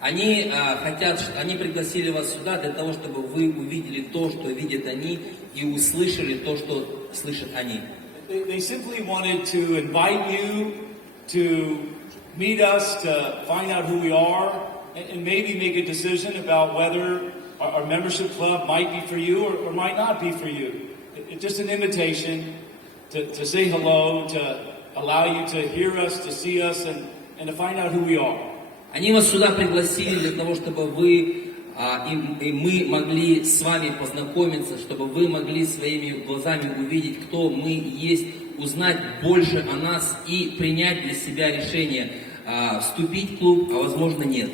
Они пригласили вас сюда для того, чтобы вы увидели то, что видят они, и услышали то, что слышат они. They simply wanted to invite you to meet us, to find out who we are, and maybe make a decision about whether our membership club might be for you or might not be for you. It's just an invitation to say hello, to allow you to hear us, to see us, and to find out who we are. Они вас сюда пригласили для того, чтобы вы и мы могли с вами познакомиться, чтобы вы могли своими глазами увидеть, кто мы есть, узнать больше о нас и принять для себя решение, вступить в клуб, а возможно нет.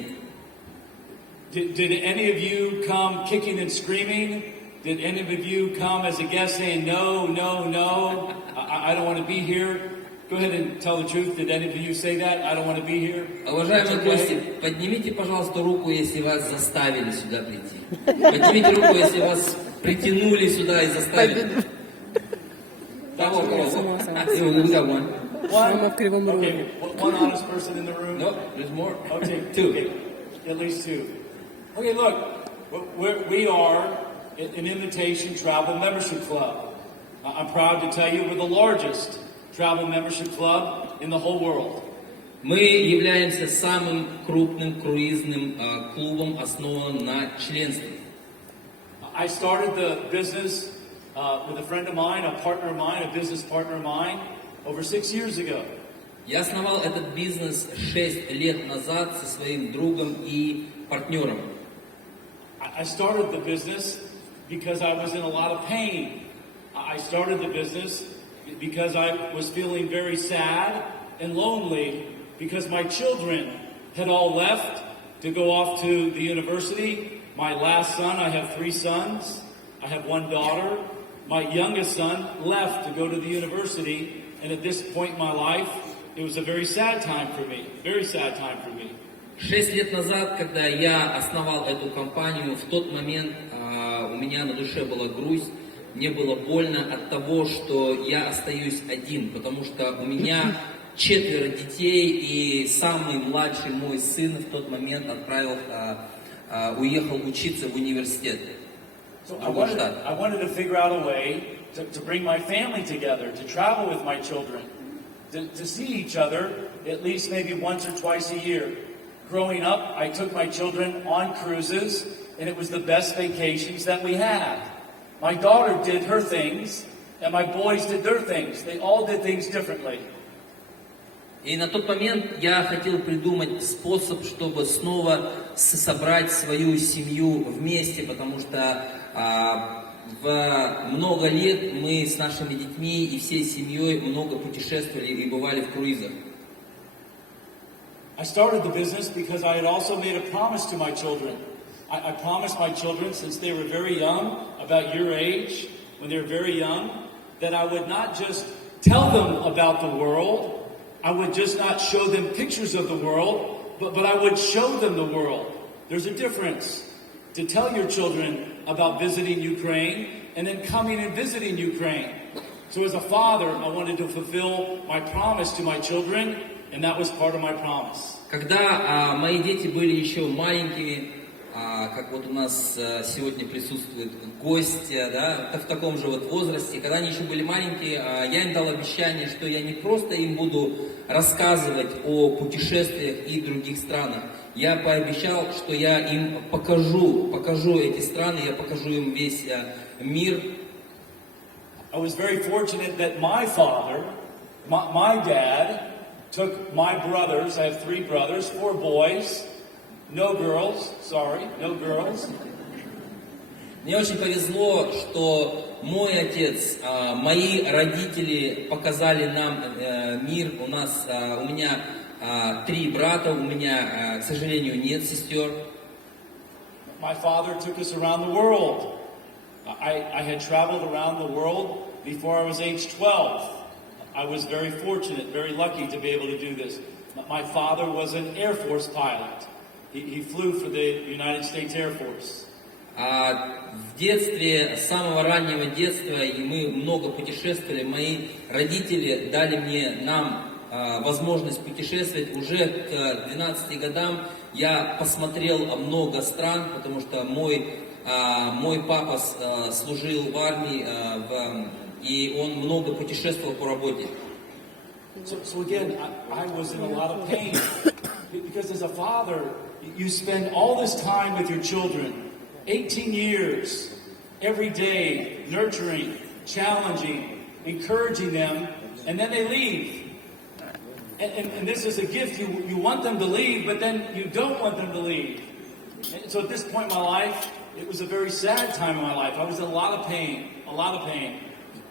Did any of you come kicking and screaming? Did any of you come as a guest saying, no, no, no, I don't want to be here? Go ahead and tell the truth. Did any of you say that? I don't want to be here. Уважаемые гости, поднимите, пожалуйста, руку, если вас заставили сюда прийти. Поднимите руку, если вас притянули сюда и заставили. Кого? Okay, one honest person in the room? No, there's more. Okay, Two. Okay. At least two. Okay, look, we are an invitation travel membership club. I'm proud to tell you we're the largest travel membership club in the whole world. Мы являемся самым крупным круизным клубом, основанным на членстве. I started the business with a friend of mine, a partner of mine, a business partner of mine, over 6 years ago. Я основал этот бизнес 6 лет назад со своим другом и партнером. I started the business because I was in a lot of pain. I started the business because I was feeling very sad and lonely because my children had all left to go off to the university. My last son, I have 3 sons. I have 1 daughter. My youngest son left to go to the university, and at this point in my life, it was a very sad time for me. Very sad time for me. 6 лет назад, когда я основал эту компанию, в тот момент у меня на душе была грусть. Мне было больно от того, что я остаюсь один, потому что у меня 4 детей, и самый младший мой сын в тот момент уехал учиться в университет. So I wanted to figure out a way to bring my family together, to travel with my children, to see each other at least maybe once or twice a year. Growing up, I took my children on cruises, and it was the best vacations that we had. My daughter did her things, and my boys did their things. They all did things differently. И на тот момент я хотел придумать способ, чтобы снова собрать свою семью вместе, потому что в много лет мы с нашими детьми и всей семьей много путешествовали и бывали в круизах. I started the business because I had also made a promise to my children. I promised my children since they were very young, about your age, when they were very young, that I would not just tell them about the world, I would just not show them pictures of the world, but I would show them the world. There's a difference to tell your children about visiting Ukraine and then coming and visiting Ukraine. So as a father, I wanted to fulfill my promise to my children, and that was part of my promise. Когда мои дети были еще маленькими, как вот у нас сегодня присутствует гость, да, в таком же вот возрасте, когда они еще были маленькие, я им дал обещание, что я не просто им буду рассказывать о путешествиях и других странах. Я пообещал, что я им покажу эти страны, я покажу им весь мир. I was very fortunate that my father, my dad, took my brothers, I have 3 brothers, 4 boys, no girls, no girls. Мне очень повезло, что мой отец, мои родители показали нам мир. У меня 3 брата, у меня, к сожалению, нет сестер. My father took us around the world. I had traveled around the world before I was age 12. I was very fortunate, very lucky to be able to do this. My father was an Air Force pilot. He flew for the United States Air Force. В детстве, с самого раннего детства, и мы много путешествовали, мои родители дали нам возможность путешествовать. Уже к 12 годам я посмотрел много стран, потому что мой папа служил в армии, и он много путешествовал по работе. So again, I was in a lot of pain because as a father, you spend all this time with your children, 18 years, every day, nurturing, challenging, encouraging them, and then they leave. And this is a gift. You want them to leave, but then you don't want them to leave. And so at this point in my life, it was a very sad time in my life. I was in a lot of pain, a lot of pain.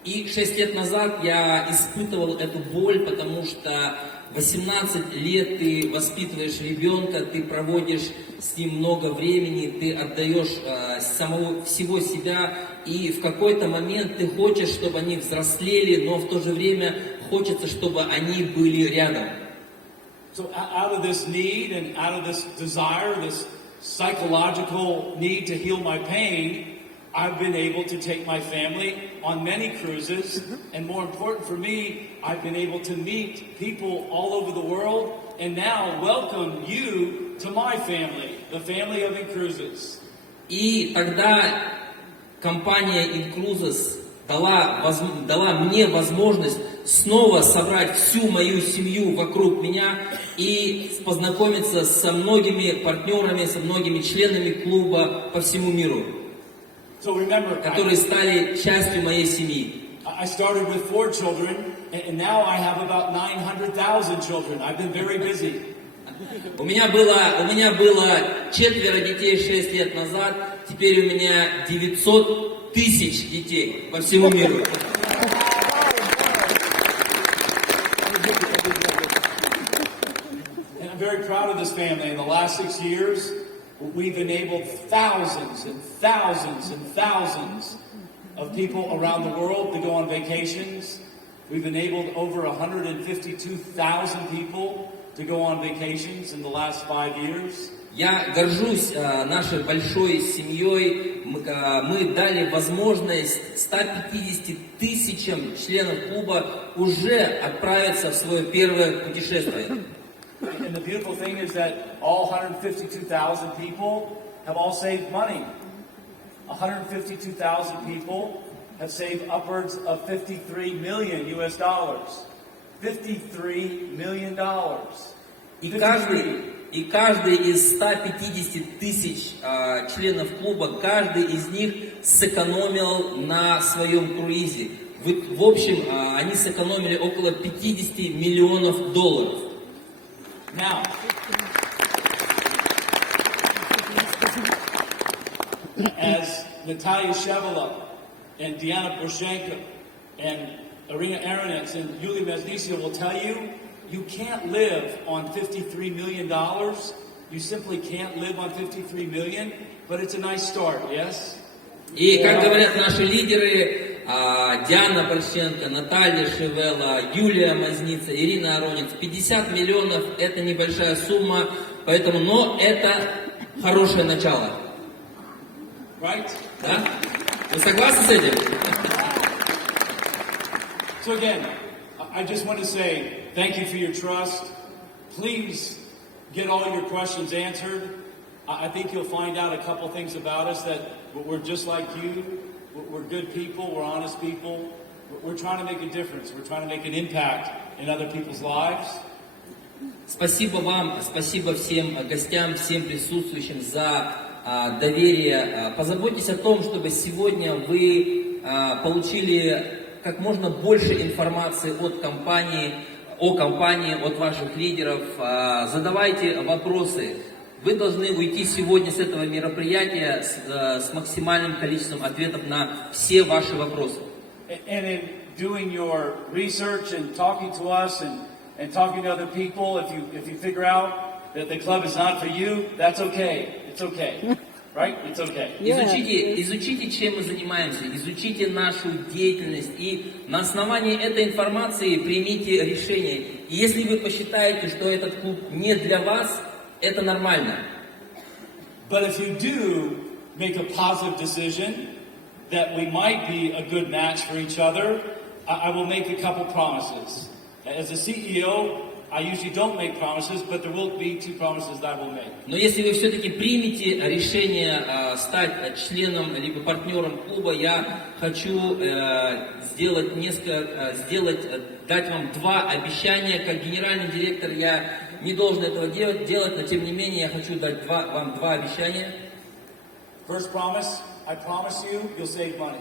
И 6 лет назад я испытывал эту боль, потому что 18 лет ты воспитываешь ребенка, ты проводишь с ним много времени, ты отдаешь всего себя, и в какой-то момент ты хочешь, чтобы они взрослели, но в то же время хочется, чтобы они были рядом. So out of this need and out of this desire, this psychological need to heal my pain, I've been able to take my family on many cruises, and more important for me, I've been able to meet people all over the world, and now welcome you to my family, the family of inCruises. И тогда компания inCruises дала мне возможность снова собрать всю мою семью вокруг меня и познакомиться со многими партнерами, со многими членами клуба по всему миру, So remember, которые стали частью моей семьи. I started with 4 children, and now I have about 900,000 children. I've been very busy. У меня было 4 детей 6 лет назад, теперь у меня 900 тысяч детей по всему миру. And I'm very proud of this family. In the last 6 years, we've enabled thousands and thousands and thousands of people around the world to go on vacations. We've enabled over 152,000 people to go on vacations in the last 5 years. Я горжусь нашей большой семьей. Мы дали возможность 150 тысячам членов клуба уже отправиться в свое первое путешествие. And the beautiful thing is that all 152,000 people have all saved money. 152,000 people have saved upwards of 53 million US dollars. $53 million. И каждый из 150 тысяч членов клуба, каждый из них сэкономил на своем круизе. В общем, они сэкономили около 50 миллионов долларов. Now, as Natalia Shevela and Diana Poroshenko and Irina Aronets and Yulia Mesnisia will tell you, you can't live on $53 million. You simply can't live on $53 million, but it's a nice start, yes? И, как говорят наши лидеры, Диана Поросенко, Наталья Шевела, Юлия Мазница, Ирина Аронец, 50 миллионов – это небольшая сумма, поэтому, но это хорошее начало. Right? Да? Вы согласны с этим? So again, I just want to say thank you for your trust. Please get all your questions answered. I think you'll find out a couple things about us, that we're just like you. We're good people. We're honest people. We're trying to make a difference. We're trying to make an impact in other people's lives. Спасибо вам, спасибо всем гостям, всем присутствующим за доверие. Позаботьтесь о том, чтобы сегодня вы получили как можно больше информации от компании, о компании, от ваших лидеров. Задавайте вопросы. Вы должны уйти сегодня с этого мероприятия с максимальным количеством ответов на все ваши вопросы. And in doing your research and talking to us and talking to other people, if you figure out that the club is not for you, that's okay. It's okay. Right? It's okay. Изучите, чем мы занимаемся, изучите нашу деятельность, и на основании этой информации примите решение. И если вы посчитаете, что этот клуб не для вас, это нормально. But if you do make a positive decision that we might be a good match for each other, I will make a couple promises. As a CEO, I usually don't make promises, but there will be 2 promises that I will make. Но если вы все-таки примете решение стать членом либо партнером клуба, я хочу дать вам 2 обещания. Как генеральный директор я не должен этого делать, но тем не менее я хочу дать вам 2 обещания. First promise, I promise you'll save money.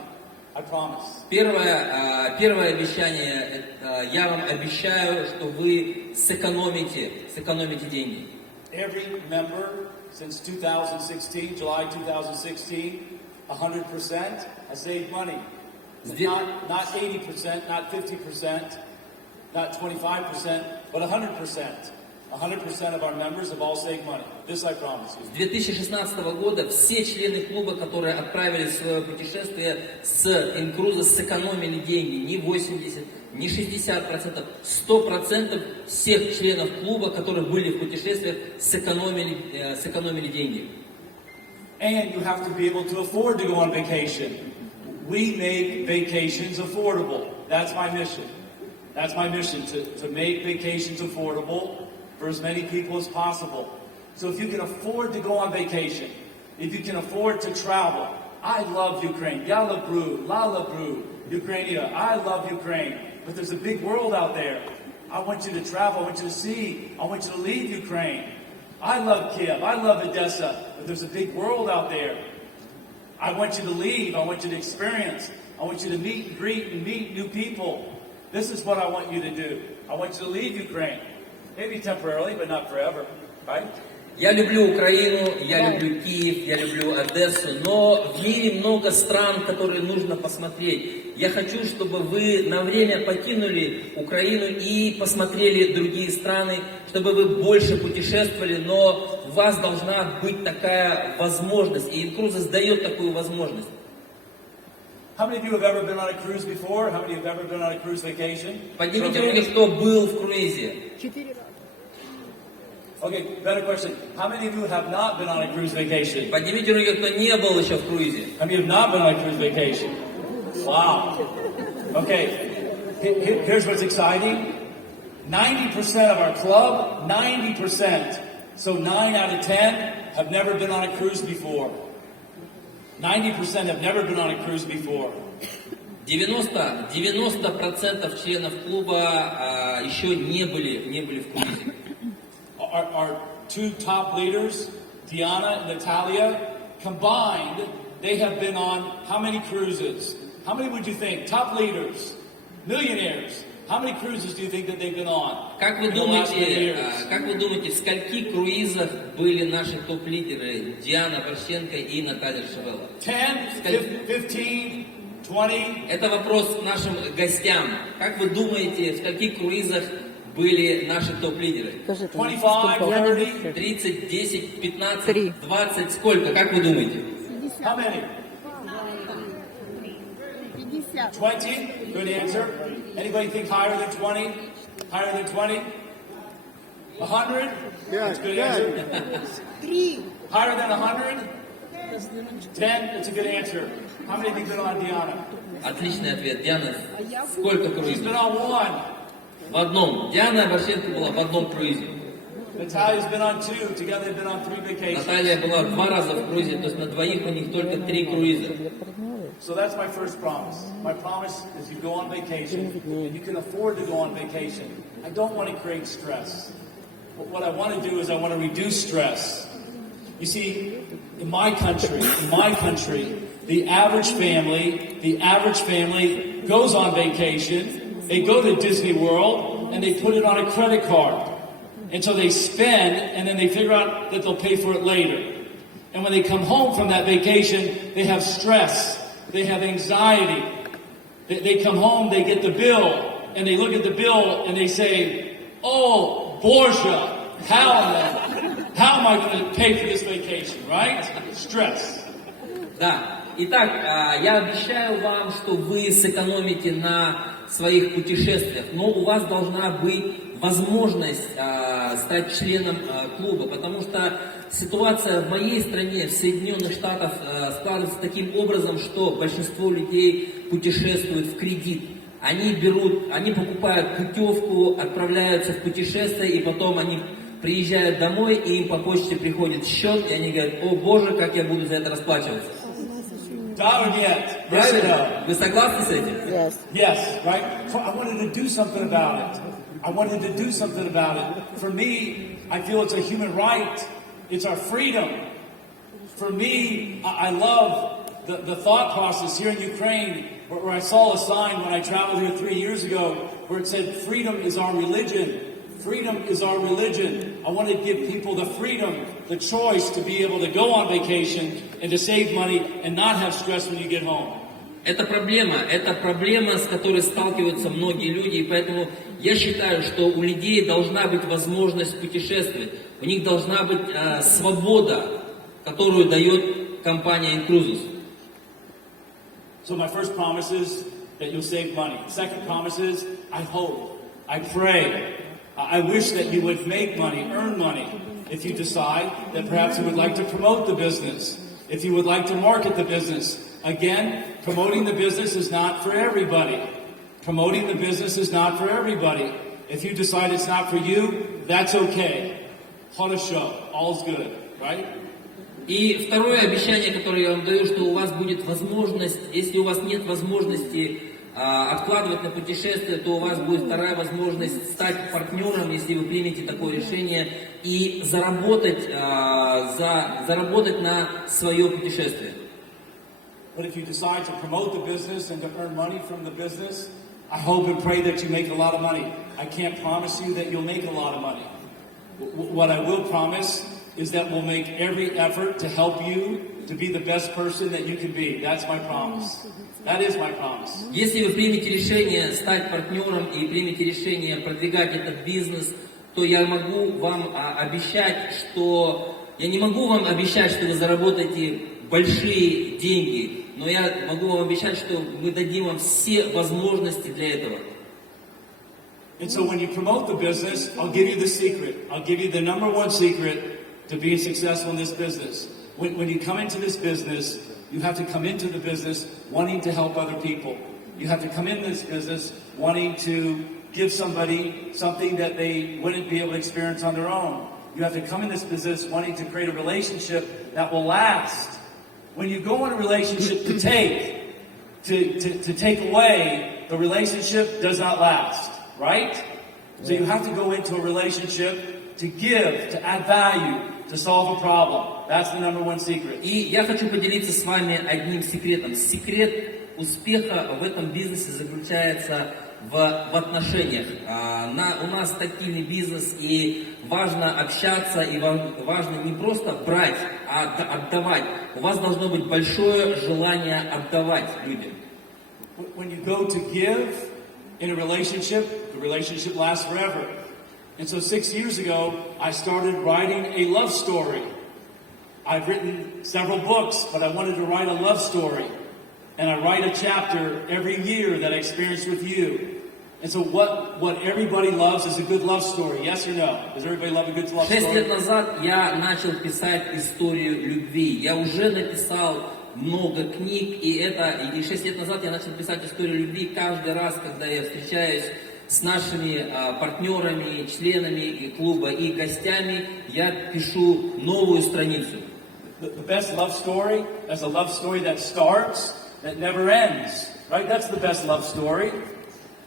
I promise. Первое обещание, я вам обещаю, что вы сэкономите деньги. Every member since 2016, July 2016, 100% has saved money. Not 80%, not 50%, not 25%, but 100%. 100% of our members have all saved money. This I promise you. С 2016 года все члены клуба, которые отправились в свое путешествие с inCruises, сэкономили деньги. Не 80, не 60%, 100% всех членов клуба, которые были в путешествиях, сэкономили деньги. And you have to be able to afford to go on vacation. We make vacations affordable. That's my mission. That's my mission, to make vacations affordable for as many people as possible. So if you can afford to go on vacation, if you can afford to travel, I love Ukraine. Я люблю Ukraine. I love Ukraine. But there's a big world out there. I want you to travel. I want you to see. I want you to leave Ukraine. I love Kiev. I love Odessa. But there's a big world out there. I want you to leave. I want you to experience. I want you to meet and greet and meet new people. This is what I want you to do. I want you to leave Ukraine. Maybe temporarily, but not forever, right? Я люблю Украину, я люблю Киев, я люблю Одессу, но в мире много стран, которые нужно посмотреть. Я хочу, чтобы вы на время покинули Украину и посмотрели другие страны, чтобы вы больше путешествовали, но у вас должна быть такая возможность, и inCruises дает такую возможность. How many of you have ever been on a cruise before? How many have ever been on a cruise vacation? Поднимите руки, кто был в круизе. 4 раза. Okay, better question. How many of you have not been on a cruise vacation? Поднимите руки, кто не был еще в круизе. How many have not been on a cruise vacation? Wow. Okay, here's what's exciting. 90% of our club, 90%, so 9 out of 10 have never been on a cruise before. 90% have never been on a cruise before. 90% членов клуба еще не были в круизе. Our 2 top leaders, Diana and Natalia, combined, they have been on how many cruises? How many would you think? Top leaders, millionaires. How many cruises do you think that they've been on? Как вы думаете, в скольки круизах были наши топ-лидеры Диана Борщенко и Наталья Шевелова? 10, 15, 20? Это вопрос к нашим гостям. Как вы думаете, в скольких круизах были наши топ-лидеры? 25, 30? 30, 10, 15, 20, сколько? Как вы думаете? How many? 50. 20? Good answer. Anybody think higher than 20? Higher than 20? 100? That's a good answer. 3. Higher than 100? 10? That's a good answer. How many of you been on Diana? Отличный ответ. Диана, сколько She's круизов? been on 1. В одном. Диана Борщенко была в одном круизе. Natalia's been on 2. Together they've been on 3 vacations. Наталья была 2 раза в круизе, то есть на двоих у них только 3 круиза. So that's my first promise. My promise is you go on vacation and you can afford to go on vacation. I don't want to create stress. But what I want to do is I want to reduce stress. You see, in my country, the average family goes on vacation, they go to Disney World, and they put it on a credit card. And so they spend, and then they figure out that they'll pay for it later. And when they come home from that vacation, they have stress, they have anxiety. They come home, they get the bill, and they look at the bill, and they say, oh, Borgia, how am I going to pay for this vacation, right? Stress. Да. Итак, я обещаю вам, что вы сэкономите на своих путешествиях, но у вас должна быть возможность стать членом клуба, потому что ситуация в моей стране, в Соединенных Штатах, складывается таким образом, что большинство людей путешествуют в кредит. они покупают путевку, отправляются в путешествие, и потом они приезжают домой, и им по почте приходит счет, и они говорят: о боже, как я буду за это расплачиваться. Правильно? Вы согласны с этим? Yes, right? So I wanted to do something about it. For me, I feel it's a human right. It's our freedom. For me, I love the thought process here in Ukraine, where I saw a sign when I traveled here 3 years ago, where it said, freedom is our religion. Freedom is our religion. I want to give people the freedom, the choice to be able to go on vacation and to save money and not have stress when you get home. Это проблема, с которой сталкиваются многие люди, и поэтому я считаю, что у людей должна быть возможность путешествовать, у них должна быть свобода, которую дает компания inCruises. So my first promise is that you'll save money. Second promise is, I hope, I pray, I wish that you would make money, earn money, if you decide that perhaps you would like to promote the business, if you would like to market the business. Again, promoting the business is not for everybody. Promoting the business is not for everybody. If you decide it's not for you, that's okay. Хорошо, all's good, right? И второе обещание, которое я вам даю, что у вас будет возможность, если у вас нет возможности откладывать на путешествие, то у вас будет вторая возможность стать партнером, если вы примете такое решение, и заработать на свое путешествие. But if you decide to promote the business and to earn money from the business, I hope and pray that you make a lot of money. I can't promise you that you'll make a lot of money. What I will promise is that we'll make every effort to help you to be the best person that you can be. That's my promise. That is my promise. Если вы примете решение стать партнером и примете решение продвигать этот бизнес, то я могу вам обещать, что... Я не могу вам обещать, что вы заработаете большие деньги, но я могу вам обещать, что мы дадим вам все возможности для этого. And so when you promote the business, I'll give you the secret. I'll give you the number one secret to being successful in this business. When you come into this business, you have to come into the business wanting to help other people. You have to come into this business wanting to give somebody something that they wouldn't be able to experience on their own. You have to come in this business wanting to create a relationship that will last. When you go in a relationship to take away, the relationship does not last, right? So you have to go into a relationship to give, to add value, to solve a problem. That's the number one secret. И я хочу поделиться с вами одним секретом. Секрет успеха в этом бизнесе заключается в отношениях. У нас тактильный бизнес, и важно общаться, и важно не просто брать, а отдавать. У вас должно быть большое желание отдавать людям. When you go to give in a relationship, the relationship lasts forever. And so 6 years ago, I started writing a love story. I've written several books, but I wanted to write a love story. And I write a chapter every year that I experienced with you. And so what everybody loves is a good love story, yes or no? Does everybody love a good love story? 6 лет назад я начал писать историю любви. Я уже написал много книг, и 6 лет назад я начал писать историю любви каждый раз, когда я встречаюсь с нашими партнерами, членами клуба и гостями, я пишу новую страницу. The best love story is a love story that starts, that never ends, right? That's the best love story.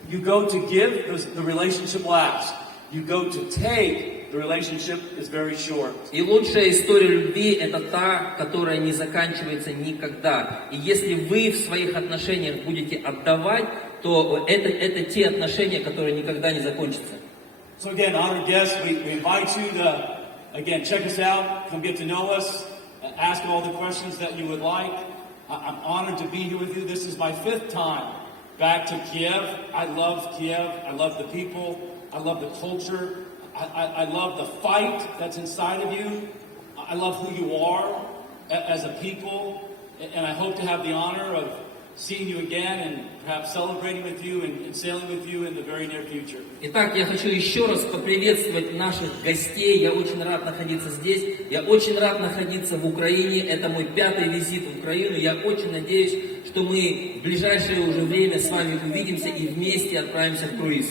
You go to give, the relationship lasts. You go to take, the relationship is very short. И лучшая история любви – это та, которая не заканчивается никогда. И если вы в своих отношениях будете отдавать, то это те отношения, которые никогда не закончатся. So again, honored guests, we invite you to, again, check us out, come get to know us, ask all the questions that you would like. I'm honored to be here with you. This is my 5th time back to Kiev. I love Kiev. I love the people. I love the culture. I love the fight that's inside of you. I love who you are as a people. And I hope to have the honor of seeing you again and perhaps celebrating with you and sailing with you in the very near future. Итак, я хочу еще раз поприветствовать наших гостей. Я очень рад находиться здесь. Я очень рад находиться в Украине. Это мой 5-й визит в Украину. Я очень надеюсь, что мы в ближайшее уже время с вами увидимся и вместе отправимся в круиз.